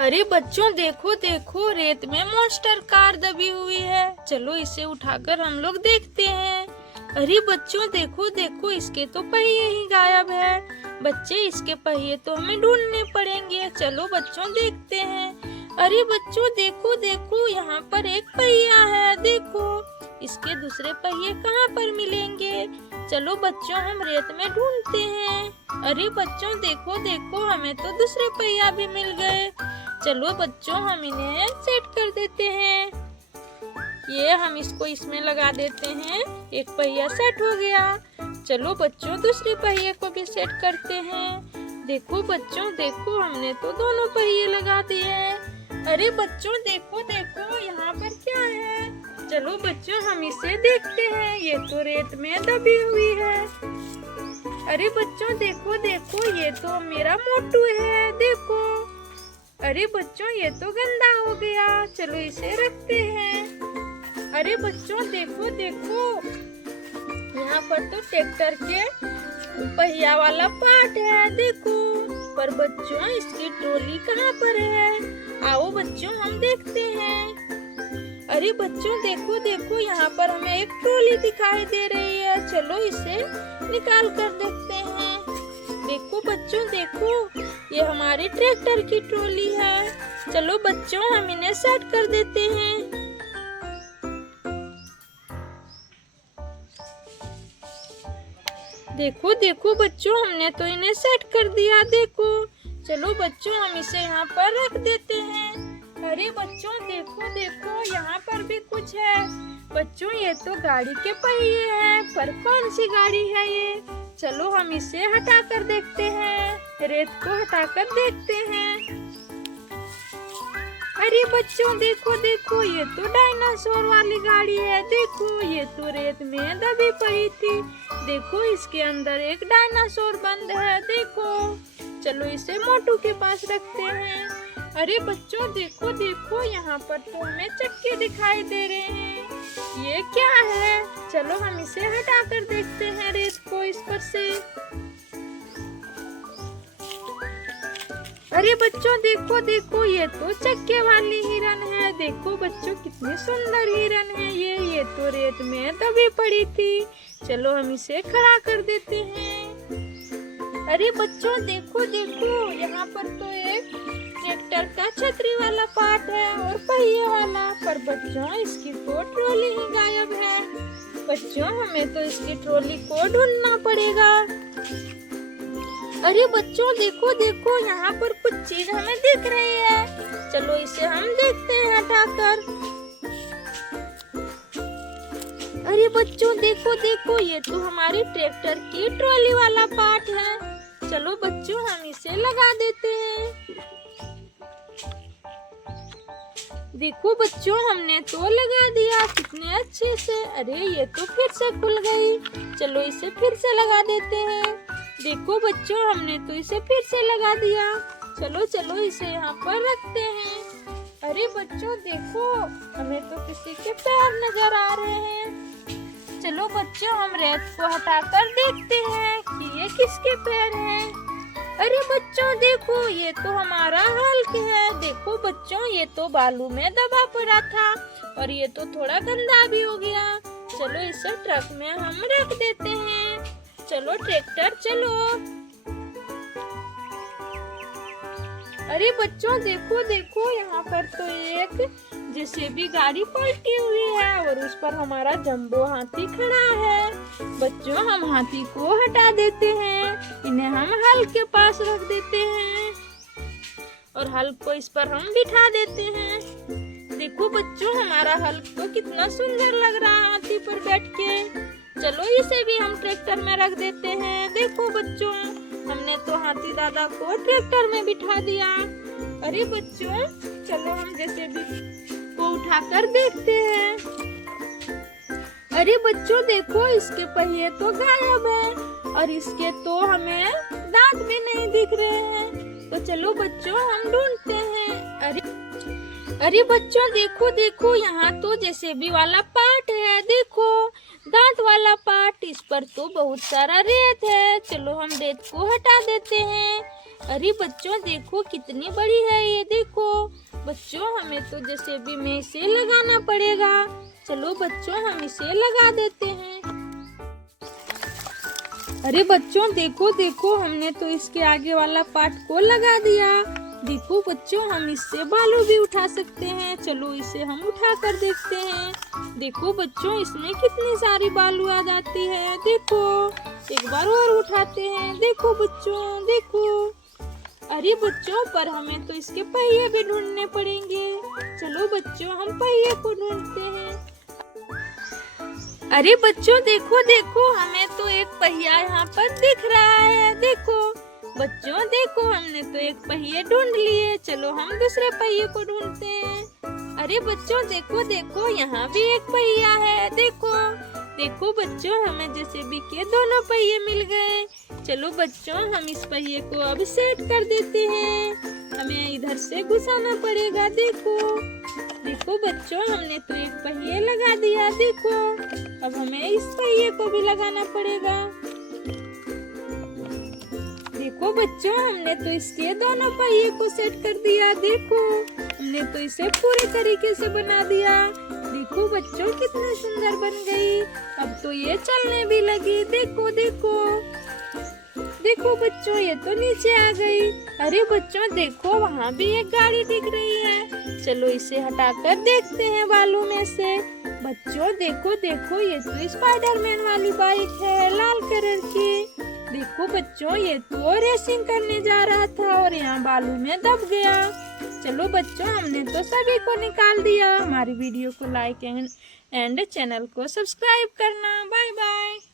अरे बच्चों देखो देखो, रेत में मॉन्स्टर कार दबी हुई है। चलो इसे उठाकर हम लोग देखते हैं। अरे बच्चों देखो देखो, इसके तो पहिए ही गायब है। बच्चे इसके पहिए तो हमें ढूंढने पड़ेंगे। चलो बच्चों देखते हैं। अरे बच्चों देखो देखो, यहाँ पर एक पहिया है। देखो इसके दूसरे पहिए कहाँ पर मिलेंगे। चलो बच्चों हम रेत में ढूंढते हैं। अरे बच्चों देखो देखो, हमें तो दूसरे पहिया भी मिल गए। चलो बच्चों हम इन्हें सेट कर देते हैं। ये हम इसको इसमें लगा देते हैं। एक पहिया सेट हो गया। चलो बच्चों दूसरे पहिए को भी सेट करते हैं। देखो बच्चों देखो, हमने तो दोनों पहिए लगा दिए। अरे बच्चों देखो देखो, यहाँ पर क्या है। चलो बच्चों हम इसे देखते हैं। ये तो रेत में दबी हुई है। अरे बच्चों देखो देखो, ये तो मेरा मोटू है। देखो अरे बच्चों ये तो गंदा हो गया। चलो इसे रखते हैं। अरे बच्चों देखो देखो, यहाँ पर तो ट्रैक्टर के पहिया वाला पार्ट है। देखो पर बच्चों इसकी ट्रॉली कहाँ पर है। आओ बच्चों हम देखते हैं। अरे बच्चों देखो देखो, यहाँ पर हमें एक ट्रॉली दिखाई दे रही है। चलो इसे निकाल कर देखते हैं। देखो बच्चों देखो, ये हमारी ट्रैक्टर की ट्रॉली है। चलो बच्चों हम इन्हें सेट कर देते हैं। देखो देखो बच्चों, हमने तो इन्हें सेट कर दिया। देखो चलो बच्चों हम इसे यहाँ पर रख देते हैं। अरे बच्चों देखो देखो, यहाँ पर भी कुछ है। बच्चों ये तो गाड़ी के पहिए हैं, पर कौन सी गाड़ी है ये। चलो हम इसे हटा कर देखते हैं। रेत को हटा कर देखते हैं। अरे बच्चों देखो देखो, ये तो डायनासोर वाली गाड़ी है। देखो ये तो रेत में दबी पड़ी थी। देखो इसके अंदर एक डायनासोर बंद है। देखो चलो इसे मोटू के पास रखते हैं। अरे बच्चों देखो देखो, यहाँ पर तो हमें चक्के दिखाई दे रहे हैं। ये क्या है। चलो हम इसे हटा कर देखते हैं रेत को इस पर से। अरे बच्चों देखो देखो, ये तो चक्के वाली हिरन है। देखो बच्चों कितनी सुंदर हिरन है ये तो रेत में दबी पड़ी थी। चलो हम इसे खड़ा कर देते हैं। अरे बच्चों देखो देखो, यहाँ पर तो एक ट्रैक्टर का छतरी वाला पार्ट है और पहिए वाला। पर बच्चों इसकी तो ट्रॉली ही गायब है। बच्चों हमें तो इसकी ट्रॉली को ढूंढना पड़ेगा। अरे बच्चों देखो देखो, यहाँ पर कुछ चीज हमें दिख रही है। चलो इसे हम देखते हैं हटाकर। अरे बच्चों देखो देखो, ये तो हमारी ट्रैक्टर की ट्रॉली वाला पार्ट है। चलो बच्चों हम इसे लगा देते हैं। देखो बच्चों हमने तो लगा दिया कितने अच्छे से। अरे ये तो फिर से खुल गई। चलो इसे फिर से लगा देते हैं। देखो बच्चों हमने तो इसे फिर से लगा दिया। चलो चलो इसे यहाँ पर रखते हैं। अरे बच्चों देखो, हमें तो किसी के पैर नजर आ रहे हैं। चलो बच्चों हम रेत को हटाकर देखते हैं कि ये किसके पैर हैं। अरे बच्चों देखो, ये तो हमारा हल्क है। देखो बच्चों, ये तो बालू में दबा पड़ा था और ये तो थोड़ा गंदा भी हो गया। चलो इसे ट्रक में हम रख देते हैं। चलो ट्रैक्टर चलो। अरे बच्चों देखो देखो, यहाँ पर तो एक जेसीबी गाड़ी पलटी हुई है और उस पर हमारा जंबो हाथी खड़ा है। बच्चों हम हाथी को हटा देते हैं। इन्हें हम हल के पास रख देते हैं और हल को इस पर हम बिठा देते हैं। देखो बच्चों, हमारा हल तो कितना सुंदर लग रहा है हाथी पर बैठ के। चलो इसे भी हम ट्रैक्टर में रख देते हैं। देखो बच्चों, हमने तो हाथी दादा को ट्रैक्टर में बिठा दिया। अरे बच्चों चलो हम जेसीबी को उठाकर देखते हैं। अरे बच्चों देखो, इसके पहिए तो गायब है और इसके तो हमें दांत भी नहीं दिख रहे हैं। तो चलो बच्चों हम ढूंढते हैं। अरे बच्चों देखो देखो, यहाँ तो जेसीबी वाला पार्ट है। देखो दांत वाला पार्ट, इस पर तो बहुत सारा रेत है। चलो हम रेत को हटा देते हैं। अरे बच्चों देखो कितनी बड़ी है ये। देखो बच्चों हमें तो जेसीबी में इसे लगाना पड़ेगा। चलो बच्चों हम इसे लगा देते हैं। अरे बच्चों देखो देखो, हमने तो इसके आगे वाला पार्ट को लगा दिया। देखो बच्चों, हम इससे बालू भी उठा सकते हैं। चलो इसे हम उठा कर देखते हैं। देखो बच्चों, इसमें कितनी सारी बालू आ जाती है। देखो एक बार और उठाते हैं। देखो बच्चों देखो। अरे बच्चों, पर हमें तो इसके पहिए भी ढूंढने पड़ेंगे। चलो बच्चों हम पहिए को ढूंढते हैं। अरे बच्चों देखो देखो, हमें तो एक पहिया यहाँ पर दिख रहा है। देखो बच्चों देखो, हमने तो एक पहिए ढूंढ लिए। चलो हम दूसरे पहिए को ढूंढते हैं। अरे बच्चों देखो देखो, यहाँ भी एक पहिया है। देखो देखो बच्चों, हमें जेसीबी के दोनों पहिए मिल गए। चलो बच्चों हम इस पहिए को अब सेट कर देते हैं। हमें इधर से घुसाना पड़ेगा। देखो देखो बच्चों, हमने तो एक पहिए लगा दिया। देखो अब हमें इस पहिए को भी लगाना पड़ेगा। देखो बच्चों, हमने तो इसके दोनों पहिए को सेट कर दिया। देखो हमने तो इसे पूरे तरीके से बना दिया। देखो बच्चों कितनी सुंदर बन गई। अब तो ये चलने भी लगी। देखो देखो देखो बच्चों, ये तो नीचे आ गई। अरे बच्चों देखो, वहाँ भी एक गाड़ी दिख रही है। चलो इसे हटाकर देखते हैं बालों में से। बच्चों देखो देखो, ये तो स्पाइडरमैन वाली बाइक है, लाल कलर की। देखो बच्चों, ये तो रेसिंग करने जा रहा था और यहाँ बालू में दब गया। चलो बच्चों, हमने तो सभी को निकाल दिया। हमारी वीडियो को लाइक एंड चैनल को सब्सक्राइब करना। Bye bye.